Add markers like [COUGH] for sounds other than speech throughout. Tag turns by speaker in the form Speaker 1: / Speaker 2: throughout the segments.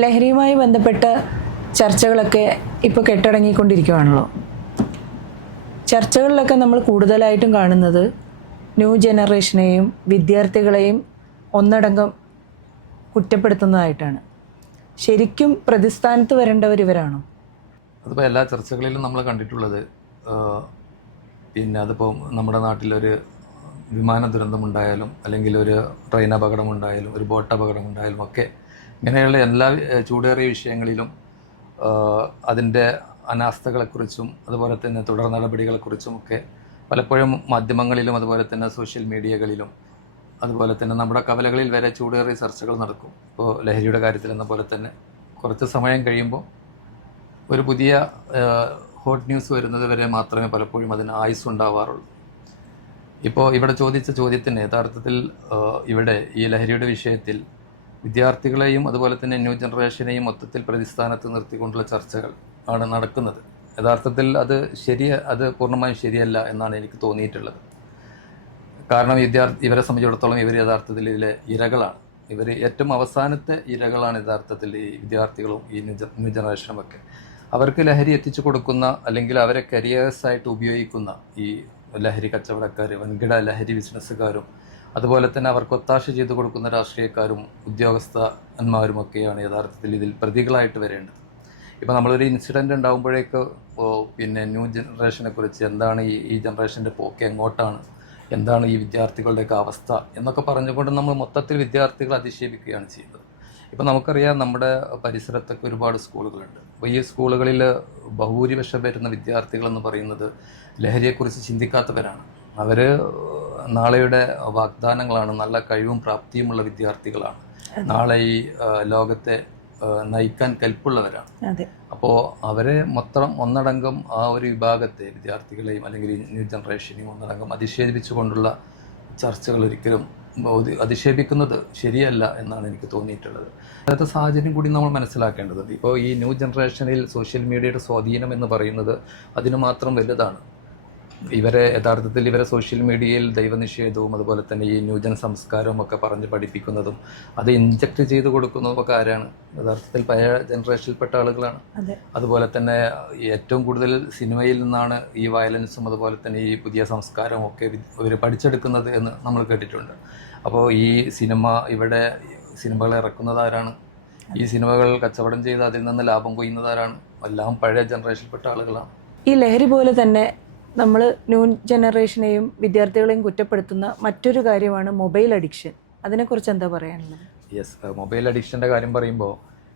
Speaker 1: ലഹരിയുമായി ബന്ധപ്പെട്ട ചർച്ചകളൊക്കെ ഇപ്പോൾ കെട്ടടങ്ങിക്കൊണ്ടിരിക്കുകയാണല്ലോ ചർച്ചകളിലൊക്കെ നമ്മൾ കൂടുതലായിട്ടും കാണുന്നത് ന്യൂ ജനറേഷനെയും വിദ്യാർത്ഥികളെയും ഒന്നടങ്കം കുറ്റപ്പെടുത്തുന്നതായിട്ടാണ്. ശരിക്കും പ്രതിസ്ഥാനത്ത് വരേണ്ടവർ ഇവരാണോ?
Speaker 2: അതിപ്പോൾ എല്ലാ ചർച്ചകളിലും നമ്മൾ കണ്ടിട്ടുള്ളത് പിന്നെ അതിപ്പോൾ നമ്മുടെ നാട്ടിലൊരു വിമാന ദുരന്തമുണ്ടായാലും അല്ലെങ്കിൽ ഒരു ട്രെയിൻ അപകടമുണ്ടായാലും ഒരു ബോട്ട് അപകടമുണ്ടായാലും ഒക്കെ ഇങ്ങനെയുള്ള എല്ലാ ചൂടേറിയ വിഷയങ്ങളിലും അതിന്റെ അനാസ്ഥകളെക്കുറിച്ചും അതുപോലെ തന്നെ തുടർ നടപടികളെക്കുറിച്ചും ഒക്കെ പലപ്പോഴും മാധ്യമങ്ങളിലും അതുപോലെ തന്നെ സോഷ്യൽ മീഡിയകളിലും അതുപോലെ തന്നെ നമ്മുടെ കവലകളിൽ വരെ ചൂടേറിയ ചർച്ചകൾ നടക്കും. ഇപ്പോൾ ലഹരിയുടെ കാര്യത്തിൽ എന്ന പോലെ തന്നെ കുറച്ച് സമയം കഴിയുമ്പോൾ ഒരു പുതിയ ഹോട്ട് ന്യൂസ് വരുന്നത് വരെ മാത്രമേ പലപ്പോഴും അതിന് ആയുസ് ഉണ്ടാവാറുള്ളൂ. ഇപ്പോൾ ഇവിടെ ചോദിച്ച ചോദ്യത്തിന് യഥാർത്ഥത്തിൽ ഇവിടെ ഈ ലഹരിയുടെ വിഷയത്തിൽ വിദ്യാർത്ഥികളെയും അതുപോലെ തന്നെ ന്യൂ ജനറേഷനെയും മൊത്തത്തിൽ പ്രതിസ്ഥാനത്ത് നിർത്തിക്കൊണ്ടുള്ള ചർച്ചകൾ ആണ് നടക്കുന്നത്. യഥാർത്ഥത്തിൽ അത് ശരി അത് പൂർണമായും ശരിയല്ല എന്നാണ് എനിക്ക് തോന്നിയിട്ടുള്ളത്. കാരണം വിദ്യാർത്ഥി ഇവരെ സംബന്ധിച്ചിടത്തോളം ഇവർ യഥാർത്ഥത്തിൽ ഇതിലെ ഇരകളാണ്. ഇവർ ഏറ്റവും അവസാനത്തെ ഇരകളാണ് യഥാർത്ഥത്തിൽ ഈ വിദ്യാർത്ഥികളും ഈ ന്യൂ ജനറേഷനും ഒക്കെ അവർക്ക് ലഹരി എത്തിച്ചു കൊടുക്കുന്ന അല്ലെങ്കിൽ അവരെ കരിയേഴ്സായിട്ട് ഉപയോഗിക്കുന്ന ഈ ലഹരി കച്ചവടക്കാർ വൻകിട ലഹരി ബിസിനസ്സുകാരും അതുപോലെ തന്നെ അവർക്ക് ഒത്താശ ചെയ്തു കൊടുക്കുന്ന രാഷ്ട്രീയക്കാരും ഉദ്യോഗസ്ഥന്മാരും ഒക്കെയാണ് യഥാർത്ഥത്തിൽ ഇതിൽ പ്രതികളായിട്ട് വരേണ്ടത്. ഇപ്പോൾ നമ്മളൊരു ഇൻസിഡന്റ് ഉണ്ടാകുമ്പോഴേക്ക് പിന്നെ ന്യൂ ജനറേഷനെ കുറിച്ച് എന്താണ് ഈ ഈ ജനറേഷന്റെ പോക്ക് എങ്ങോട്ടാണ്? എന്താണ് ഈ വിദ്യാർത്ഥികളുടെയൊക്കെ അവസ്ഥ എന്നൊക്കെ പറഞ്ഞുകൊണ്ട് നമ്മൾ മൊത്തത്തിൽ വിദ്യാർത്ഥികളെ അധിക്ഷേപിക്കുകയാണ് ചെയ്യുന്നത്. ഇപ്പോൾ നമുക്കറിയാം നമ്മുടെ പരിസരത്തൊക്കെ ഒരുപാട് സ്കൂളുകളുണ്ട്. അപ്പോൾ ഈ സ്കൂളുകളിൽ ബഹുഭൂരിപക്ഷം വരുന്ന വിദ്യാർത്ഥികളെന്ന് പറയുന്നത് ലഹരിയെക്കുറിച്ച് ചിന്തിക്കാത്തവരാണ്. അവർ നാളെയുടെ വാഗ്ദാനങ്ങളാണ് നല്ല കഴിവും പ്രാപ്തിയുമുള്ള വിദ്യാർത്ഥികളാണ്. നാളെ ഈ ലോകത്തെ നയിക്കാൻ കൽപ്പുള്ളവരാണ്. അപ്പോൾ അവരെ മൊത്തം ഒന്നടങ്കം ആ ഒരു വിഭാഗത്തെ വിദ്യാർത്ഥികളെയും അല്ലെങ്കിൽ ന്യൂ ജനറേഷനെയും ഒന്നടങ്കം അധിക്ഷേപിച്ചുകൊണ്ടുള്ള ചർച്ചകൾ ഒരിക്കലും അധിക്ഷേപിക്കുന്നത് ശരിയല്ല എന്നാണ് എനിക്ക് തോന്നിയിട്ടുള്ളത്. അതായത് സാഹചര്യം കൂടി നമ്മൾ മനസ്സിലാക്കേണ്ടത് ഇപ്പോൾ ഈ ന്യൂ ജനറേഷനിൽ സോഷ്യൽ മീഡിയയുടെ സ്വാധീനം എന്ന് പറയുന്നത് അതിന് മാത്രം വലുതാണ്. ഇവരെ യഥാർത്ഥത്തിൽ ഇവരെ സോഷ്യൽ മീഡിയയിൽ ദൈവനിഷേധവും അതുപോലെ തന്നെ ഈ ന്യൂജന സംസ്കാരവും ഒക്കെ പറഞ്ഞ് പഠിപ്പിക്കുന്നതും അത് ഇൻജക്ട് ചെയ്ത് കൊടുക്കുന്നതും ഒക്കെ ആരാണ്? യഥാർത്ഥത്തിൽ പഴയ ജനറേഷനിൽപ്പെട്ട ആളുകളാണ്. അതുപോലെ തന്നെ ഏറ്റവും കൂടുതൽ സിനിമയിൽ നിന്നാണ് ഈ വയലൻസും അതുപോലെ തന്നെ ഈ പുതിയ സംസ്കാരവും ഒക്കെ ഇവർ പഠിച്ചെടുക്കുന്നത് എന്ന് നമ്മൾ കേട്ടിട്ടുണ്ട്. അപ്പോൾ ഈ സിനിമ ഇവിടെ സിനിമകൾ ഇറക്കുന്നത് ആരാണ്? ഈ സിനിമകൾ കച്ചവടം ചെയ്ത് അതിൽ നിന്ന് ലാഭം കൊയ്യുന്നത് ആരാണ്? എല്ലാം പഴയ ജനറേഷനിൽപ്പെട്ട ആളുകളാണ്.
Speaker 1: ഈ ലഹരി പോലെ തന്നെ നമ്മൾ ന്യൂ ജനറേഷനെയും വിദ്യാർത്ഥികളെയും കുറ്റപ്പെടുത്തുന്ന മറ്റൊരു കാര്യമാണ് മൊബൈൽ അഡിക്ഷൻ. അതിനെക്കുറിച്ച് എന്താ പറയാനുള്ളത്
Speaker 2: യെസ് മൊബൈൽ അഡിക്ഷന്റെ കാര്യം പറയുമ്പോൾ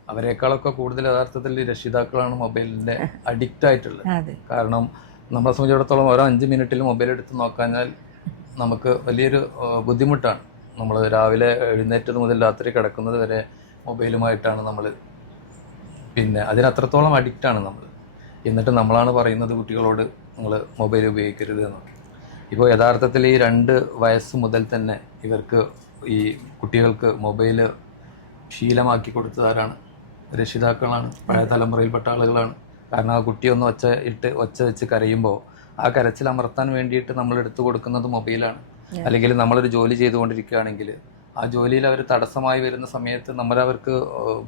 Speaker 2: അവരെക്കാളൊക്കെ കൂടുതൽ യഥാർത്ഥത്തിൽ രക്ഷിതാക്കളാണ് മൊബൈലിന്റെ [LAUGHS] അഡിക്റ്റ് ആയിട്ടുള്ളത്. കാരണം നമ്മളെ സംബന്ധിച്ചിടത്തോളം ഓരോ അഞ്ച് മിനിറ്റിൽ മൊബൈൽ എടുത്ത് നോക്കാഞ്ഞാൽ നമുക്ക് വലിയൊരു ബുദ്ധിമുട്ടാണ്. നമ്മൾ രാവിലെ എഴുന്നേറ്റത് മുതൽ രാത്രി കിടക്കുന്നത് വരെ മൊബൈലുമായിട്ടാണ് നമ്മൾ പിന്നെ അതിനത്രത്തോളം അഡിക്റ്റാണ് നമ്മൾ എന്നിട്ട് നമ്മളാണ് പറയുന്നത് കുട്ടികളോട് നിങ്ങൾ മൊബൈൽ ഉപയോഗിക്കരുത് എന്നൊക്കെ. ഇപ്പോൾ യഥാർത്ഥത്തിൽ ഈ രണ്ട് വയസ്സ് മുതൽ തന്നെ ഇവർക്ക് ഈ കുട്ടികൾക്ക് മൊബൈൽ ശീലമാക്കി കൊടുത്തതാരാണ്? രക്ഷിതാക്കളാണ് പഴയ തലമുറയിൽപ്പെട്ട ആളുകളാണ്. കാരണം ആ കുട്ടി ഒന്ന് ഒച്ച ഇട്ട് ഒച്ച വെച്ച് കരയുമ്പോൾ ആ കരച്ചിൽ അമർത്താൻ വേണ്ടിയിട്ട് നമ്മൾ എടുത്തു കൊടുക്കുന്നത് മൊബൈലാണ്. അല്ലെങ്കിൽ നമ്മളൊരു ജോലി ചെയ്തുകൊണ്ടിരിക്കുകയാണെങ്കിൽ ആ ജോലിയിൽ അവർ തടസ്സമായി വരുന്ന സമയത്ത് നമ്മൾ അവർക്ക്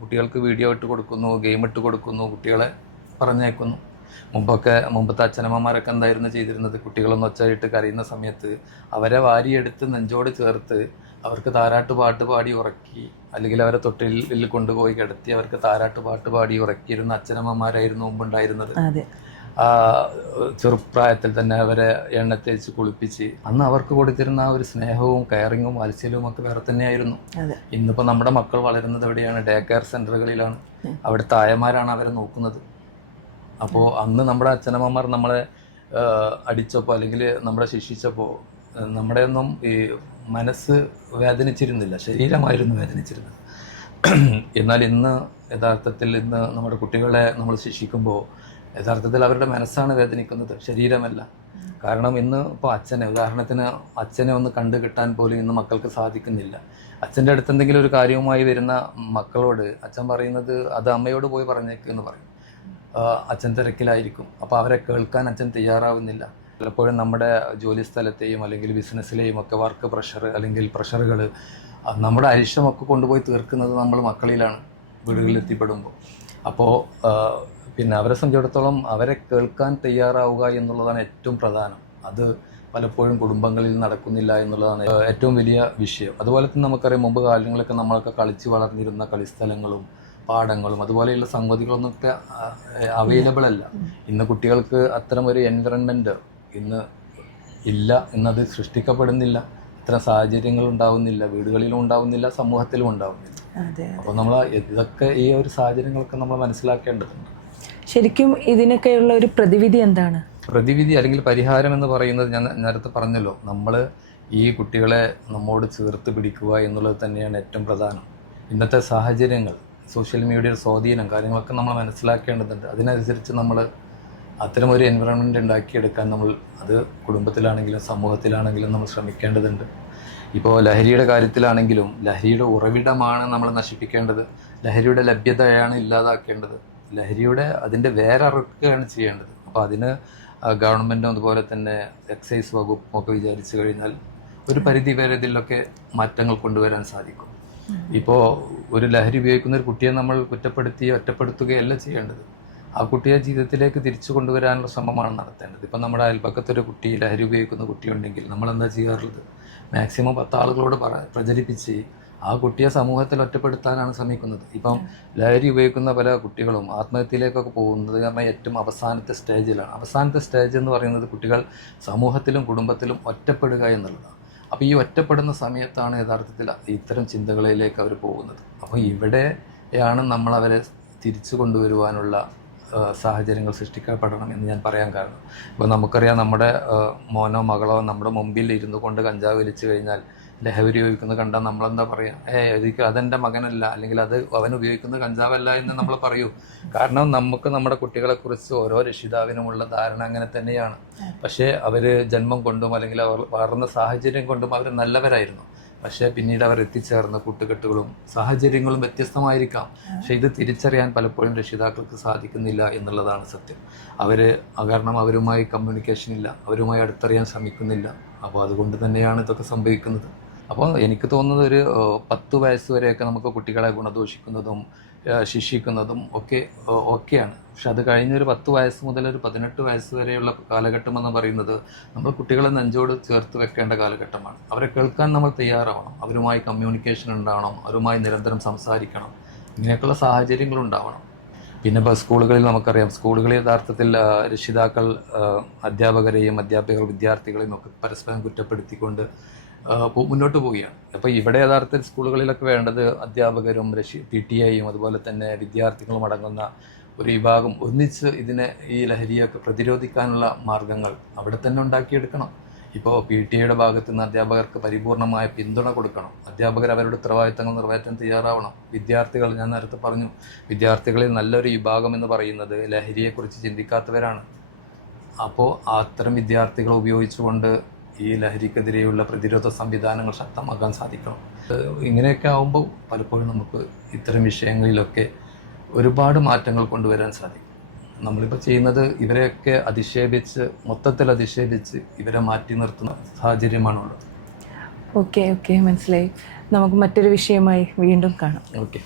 Speaker 2: കുട്ടികൾക്ക് വീഡിയോ ഇട്ട് കൊടുക്കുന്നു ഗെയിം ഇട്ട് കൊടുക്കുന്നു കുട്ടികളെ പറഞ്ഞേക്കുന്നു മുമ്പൊക്കെ മുമ്പത്തെ അച്ഛനമ്മമാരൊക്കെ എന്തായിരുന്നു ചെയ്തിരുന്നത്? കുട്ടികളൊന്ന് ഒച്ചയിട്ട് കരയുന്ന സമയത്ത് അവരെ വാരിയെടുത്ത് നെഞ്ചോട് ചേർത്ത് അവർക്ക് താരാട്ട് പാട്ട് പാടി ഉറക്കി അല്ലെങ്കിൽ അവരെ തൊട്ടിലിൽ കൊണ്ടുപോയി കിടത്തി അവർക്ക് താരാട്ട് പാട്ട് പാടി ഉറക്കിയിരുന്ന അച്ഛനമ്മമാരായിരുന്നു മുമ്പുണ്ടായിരുന്നത്. ചെറുപ്രായത്തിൽ തന്നെ അവരെ എണ്ണ തേച്ച് കുളിപ്പിച്ച് അന്ന് അവർക്ക് കൊടുത്തിരുന്ന ആ ഒരു സ്നേഹവും കെയറിങ്ങും വാത്സല്യവും ഒക്കെ വേറെ തന്നെയായിരുന്നു.
Speaker 1: ഇന്നിപ്പോ
Speaker 2: ഇന്നിപ്പോൾ നമ്മുടെ മക്കൾ വളരുന്നത് എവിടെയാണ്? ഡേ കെയർ സെന്ററുകളിലാണ് അവിടെ തായമാരാണ് അവരെ നോക്കുന്നത്. അപ്പോൾ അന്ന് നമ്മുടെ അച്ഛനമ്മമാർ നമ്മളെ അടിച്ചപ്പോൾ അല്ലെങ്കിൽ നമ്മളെ ശിക്ഷിച്ചപ്പോൾ നമ്മുടെ ഒന്നും ഈ മനസ്സ് വേദനിച്ചിരുന്നില്ല ശരീരമായിരുന്നു വേദനിച്ചിരുന്നത്. എന്നാൽ ഇന്ന് യഥാർത്ഥത്തിൽ ഇന്ന് നമ്മുടെ കുട്ടികളെ നമ്മൾ ശിക്ഷിക്കുമ്പോൾ യഥാർത്ഥത്തിൽ അവരുടെ മനസ്സാണ് വേദനിക്കുന്നത് ശരീരമല്ല. കാരണം ഇന്ന് ഇപ്പോൾ അച്ഛനെ ഉദാഹരണത്തിന് അച്ഛനെ ഒന്ന് കണ്ടു കിട്ടാൻ പോലും ഇന്ന് മക്കൾക്ക് സാധിക്കുന്നില്ല. അച്ഛന്റെ അടുത്ത് എന്തെങ്കിലും ഒരു കാര്യവുമായി വരുന്ന മക്കളോട് അച്ഛൻ പറയുന്നത് അത് അമ്മയോട് പോയി പറഞ്ഞേക്ക് എന്ന് പറയും. അച്ഛൻ തിരക്കിലായിരിക്കും. അപ്പോൾ അവരെ കേൾക്കാൻ അച്ഛൻ തയ്യാറാവുന്നില്ല. പലപ്പോഴും നമ്മുടെ ജോലി സ്ഥലത്തെയും അല്ലെങ്കിൽ ബിസിനസ്സിലെയും ഒക്കെ വർക്ക് പ്രഷർ അല്ലെങ്കിൽ പ്രഷറുകൾ നമ്മുടെ അരിഷ്ടമൊക്കെ കൊണ്ടുപോയി തീർക്കുന്നത് നമ്മൾ മക്കളിലാണ് വീടുകളിൽ എത്തിപ്പെടുമ്പോൾ അപ്പോൾ പിന്നെ അവരെ സംബന്ധിച്ചിടത്തോളം അവരെ കേൾക്കാൻ തയ്യാറാവുക എന്നുള്ളതാണ് ഏറ്റവും പ്രധാനം. അത് പലപ്പോഴും കുടുംബങ്ങളിൽ നടക്കുന്നില്ല എന്നുള്ളതാണ് ഏറ്റവും വലിയ വിഷയം. അതുപോലെ തന്നെ നമുക്കറിയാം മുമ്പ് കാലങ്ങളിലൊക്കെ നമ്മളൊക്കെ കളിച്ച് വളർന്നിരുന്ന കളിസ്ഥലങ്ങളും പാടങ്ങളും അതുപോലെയുള്ള സംഗതികളും ഒക്കെ അവൈലബിൾ അല്ല. ഇന്ന് കുട്ടികൾക്ക് അത്തരം ഒരു എൻവറൺമെന്റ് ഇന്ന് ഇല്ല എന്നത് സൃഷ്ടിക്കപ്പെടുന്നില്ല. ഇത്തരം സാഹചര്യങ്ങൾ ഉണ്ടാവുന്നില്ല വീടുകളിലും ഉണ്ടാവുന്നില്ല സമൂഹത്തിലും ഉണ്ടാവുന്നില്ല. അപ്പോൾ നമ്മൾ ഇതൊക്കെ ഈ ഒരു സാഹചര്യങ്ങളൊക്കെ നമ്മൾ മനസ്സിലാക്കേണ്ടതുണ്ട്.
Speaker 1: ശരിക്കും ഇതിനൊക്കെയുള്ള ഒരു പ്രതിവിധി എന്താണ്?
Speaker 2: പ്രതിവിധി അല്ലെങ്കിൽ പരിഹാരം എന്ന് പറയുന്നത് ഞാൻ നേരത്തെ പറഞ്ഞല്ലോ. നമ്മൾ ഈ കുട്ടികളെ നമ്മോട് ചേർത്ത് പിടിക്കുക എന്നുള്ളത് തന്നെയാണ് ഏറ്റവും പ്രധാനം. ഇന്നത്തെ സാഹചര്യങ്ങൾ. സോഷ്യൽ മീഡിയയുടെ സ്വാധീനം കാര്യങ്ങളൊക്കെ നമ്മൾ മനസ്സിലാക്കേണ്ടതുണ്ട്. അതിനനുസരിച്ച് നമ്മൾ അത്തരം ഒരു ഉണ്ടാക്കിയെടുക്കാൻ നമ്മൾ അത് കുടുംബത്തിലാണെങ്കിലും സമൂഹത്തിലാണെങ്കിലും നമ്മൾ ശ്രമിക്കേണ്ടതുണ്ട്. ഇപ്പോൾ ലഹരിയുടെ കാര്യത്തിലാണെങ്കിലും ലഹരിയുടെ ഉറവിടമാണ് നമ്മൾ നശിപ്പിക്കേണ്ടത്. ലഹരിയുടെ ലഭ്യതയാണ് ഇല്ലാതാക്കേണ്ടത്. ലഹരിയുടെ അതിന്റെ വേറെ അറുക്കുകയാണ് ചെയ്യേണ്ടത്. അപ്പോൾ അതിന് ഗവൺമെന്റും അതുപോലെ തന്നെ എക്സൈസ് വകുപ്പും ഒക്കെ വിചാരിച്ചു കഴിഞ്ഞാൽ ഒരു പരിധി വരെ ഇതിലൊക്കെ മാറ്റങ്ങൾ കൊണ്ടുവരാൻ സാധിക്കും. ഇപ്പോൾ ഒരു ലഹരി ഉപയോഗിക്കുന്ന ഒരു കുട്ടിയെ നമ്മൾ കുറ്റപ്പെടുത്തി ഒറ്റപ്പെടുത്തുകയല്ല ചെയ്യേണ്ടത്. ആ കുട്ടിയെ ജീവിതത്തിലേക്ക് തിരിച്ചു കൊണ്ടുവരാനുള്ള ശ്രമമാണ് നടത്തേണ്ടത്. ഇപ്പം നമ്മുടെ അയൽപ്പക്കത്തൊരു കുട്ടി ലഹരി ഉപയോഗിക്കുന്ന കുട്ടിയുണ്ടെങ്കിൽ നമ്മൾ എന്താ ചെയ്യാറുള്ളത്? മാക്സിമം പത്ത് ആളുകളോട് പറ പ്രചരിപ്പിച്ച് ആ കുട്ടിയെ സമൂഹത്തിൽ ഒറ്റപ്പെടുത്താനാണ് ശ്രമിക്കുന്നത്. ഇപ്പം ലഹരി ഉപയോഗിക്കുന്ന പല കുട്ടികളും ആത്മഹത്യയിലേക്കൊക്കെ പോകുന്നത് കാരണം ഏറ്റവും അവസാനത്തെ സ്റ്റേജിലാണ് അവസാനത്തെ സ്റ്റേജ് എന്ന് പറയുന്നത് കുട്ടികൾ സമൂഹത്തിലും കുടുംബത്തിലും ഒറ്റപ്പെടുക എന്നുള്ളതാണ്. അപ്പോൾ ഈ ഒറ്റപ്പെടുന്ന സമയത്താണ് യഥാർത്ഥത്തിൽ ഇത്തരം ചിന്തകളിലേക്ക് അവർ പോകുന്നത്. അപ്പോൾ ഇവിടെയാണ് നമ്മൾ അവരെ തിരിച്ചു കൊണ്ടുവരുവാനുള്ള സാഹചര്യങ്ങൾ സൃഷ്ടിക്കപ്പെടണം എന്ന് ഞാൻ പറയാൻ കാരണം. ഇപ്പോൾ നമുക്കറിയാം നമ്മുടെ മോനോ മകളോ നമ്മുടെ മുമ്പിൽ ഇരുന്നു കൊണ്ട് കഞ്ചാവ് വലിച്ചു കഴിഞ്ഞാൽ ലഹരി ഉപയോഗിക്കുന്നത് കണ്ടാൽ നമ്മളെന്താ പറയുക ഏ എനിക്ക് അതെന്റെ മകനല്ല. അല്ലെങ്കിൽ അത് അവൻ ഉപയോഗിക്കുന്ന കഞ്ചാവല്ല എന്ന് നമ്മൾ പറയൂ. കാരണം നമുക്ക് നമ്മുടെ കുട്ടികളെക്കുറിച്ച് ഓരോ രക്ഷിതാവിനുമുള്ള ധാരണ അങ്ങനെ തന്നെയാണ്. പക്ഷേ അവർ ജന്മം കൊണ്ടും അല്ലെങ്കിൽ അവർ വളർന്ന സാഹചര്യം കൊണ്ടും അവർ നല്ലവരായിരുന്നു. പക്ഷേ പിന്നീട് അവർ എത്തിച്ചേർന്ന കൂട്ടുകെട്ടുകളും സാഹചര്യങ്ങളും വ്യത്യസ്തമായിരിക്കാം. പക്ഷെ ഇത് തിരിച്ചറിയാൻ പലപ്പോഴും രക്ഷിതാക്കൾക്ക് സാധിക്കുന്നില്ല എന്നുള്ളതാണ് സത്യം. അവർ കാരണം അവരുമായി കമ്മ്യൂണിക്കേഷൻ ഇല്ല. അവരുമായി അടുത്തറിയാൻ ശ്രമിക്കുന്നില്ല. അപ്പോൾ അതുകൊണ്ട് തന്നെയാണ് ഇതൊക്കെ സംഭവിക്കുന്നത്. അപ്പോൾ എനിക്ക് തോന്നുന്നത് ഒരു പത്ത് വയസ്സ് വരെയൊക്കെ നമുക്ക് കുട്ടികളെ ഗുണദോഷിക്കുന്നതും ശിക്ഷിക്കുന്നതും ഒക്കെ ഓക്കെയാണ് പക്ഷെ അത് കഴിഞ്ഞൊരു പത്ത് വയസ്സ് മുതൽ ഒരു പതിനെട്ട് വയസ്സ് വരെയുള്ള കാലഘട്ടം എന്ന് പറയുന്നത് നമ്മൾ കുട്ടികളെ നെഞ്ചോട് ചേർത്ത് വെക്കേണ്ട കാലഘട്ടമാണ്. അവരെ കേൾക്കാൻ നമ്മൾ തയ്യാറാവണം. അവരുമായി കമ്മ്യൂണിക്കേഷൻ ഉണ്ടാവണം. അവരുമായി നിരന്തരം സംസാരിക്കണം. ഇങ്ങനെയൊക്കെയുള്ള സാഹചര്യങ്ങൾ ഉണ്ടാവണം. പിന്നെ ഇപ്പോൾ സ്കൂളുകളിൽ നമുക്കറിയാം. സ്കൂളുകളിൽ യഥാർത്ഥത്തിൽ രക്ഷിതാക്കൾ അധ്യാപകരെയും അധ്യാപകർ വിദ്യാർത്ഥികളെയും ഒക്കെ പരസ്പരം കുറ്റപ്പെടുത്തിക്കൊണ്ട് മുന്നോട്ട് പോവുകയാണ്. അപ്പോൾ ഇവിടെ യഥാർത്ഥത്തിൽ സ്കൂളുകളിലൊക്കെ വേണ്ടത് അധ്യാപകരും രക്ഷി പി ടി ഐയും അതുപോലെ തന്നെ വിദ്യാർത്ഥികളും അടങ്ങുന്ന ഒരു വിഭാഗം ഒന്നിച്ച് ഇതിനെ ഈ ലഹരിയൊക്കെ പ്രതിരോധിക്കാനുള്ള മാർഗങ്ങൾ അവിടെ തന്നെ ഉണ്ടാക്കിയെടുക്കണം. ഇപ്പോൾ പി ടി ഐയുടെ ഭാഗത്തു നിന്ന് അധ്യാപകർക്ക് പരിപൂർണമായ പിന്തുണ കൊടുക്കണം. അധ്യാപകർ അവരുടെ ഉത്തരവാദിത്തങ്ങൾ നിറവേറ്റാൻ തയ്യാറാവണം. വിദ്യാർത്ഥികൾ ഞാൻ നേരത്തെ പറഞ്ഞു വിദ്യാർത്ഥികളിൽ നല്ലൊരു വിഭാഗം എന്ന് പറയുന്നത് ലഹരിയെക്കുറിച്ച് ചിന്തിക്കാത്തവരാണ്. അപ്പോൾ അത്തരം വിദ്യാർത്ഥികളെ ഉപയോഗിച്ചുകൊണ്ട് ഈ ലഹരിക്കെതിരെയുള്ള പ്രതിരോധ സംവിധാനങ്ങൾ ശക്തമാക്കാൻ സാധിക്കണം. ഇങ്ങനെയൊക്കെ ആകുമ്പോൾ പലപ്പോഴും നമുക്ക് ഇത്തരം വിഷയങ്ങളിലൊക്കെ ഒരുപാട് മാറ്റങ്ങൾ കൊണ്ടുവരാൻ സാധിക്കും. നമ്മളിപ്പോൾ ചെയ്യുന്നത് ഇവരെയൊക്കെ അധിക്ഷേപിച്ച് മൊത്തത്തിൽ അധിക്ഷേപിച്ച് ഇവരെ മാറ്റി നിർത്തുന്ന സാഹചര്യമാണുള്ളത്.
Speaker 1: ഓക്കെ ഓക്കെ മനസ്സിലായി. നമുക്ക് മറ്റൊരു വിഷയമായി വീണ്ടും കാണാം.
Speaker 2: ഓക്കെ.